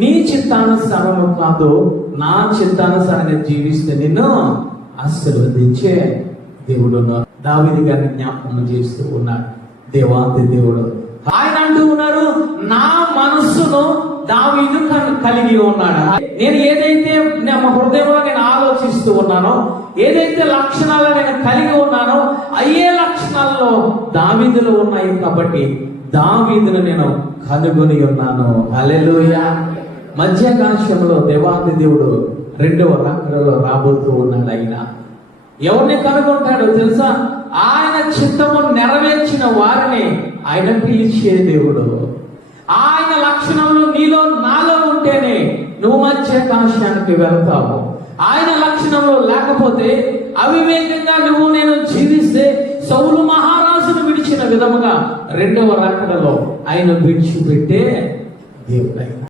నీ చిత్తానుసారము కాదు, నా చిత్తానుసారంగా జీవిస్తే నిన్ను ఆశీర్వదించే దేవుడు దావీదు గారిని జ్ఞాపకం చేస్తూ ఉన్నాడు. దేవాది దేవుడు ఆయన అంటూ ఉన్నారు, నా మనస్సును దావీదు కలిగి ఉన్నాడు. నేను ఏదైతే నా హృదయంలో నేను ఆలోచిస్తూ ఉన్నానో, ఏదైతే లక్షణాలు నేను కలిగి ఉన్నానో, అయ్యే లక్షణాల్లో దావీదులో ఉన్నాయి. కాబట్టి దావీదును నేను కనుగొని ఉన్నాను. హల్లెలూయా. మధ్యాకాశంలో దేవాది దేవుడు రెండవ రాకడలో రాబోతూ ఉన్నాడు. ఆయన ఎవరిని కనుగొంటాడో తెలుసా? ఆయన చిత్తము నెరవేర్చిన వారిని ఆయన పిలిచే దేవుడు. ఆయన లక్షణములు నీలో నాలో ఉంటేనే నువ్వు మధ్యాకాశానికి వెళ్తావు. ఆయన లక్షణంలో లేకపోతే అవివేకంగా నువ్వు నేను జీవిస్తే సౌలు మహారాజును విడిచిన విధముగా రెండవ రాకడలో ఆయన విడిచిపెట్టే దేవుడు.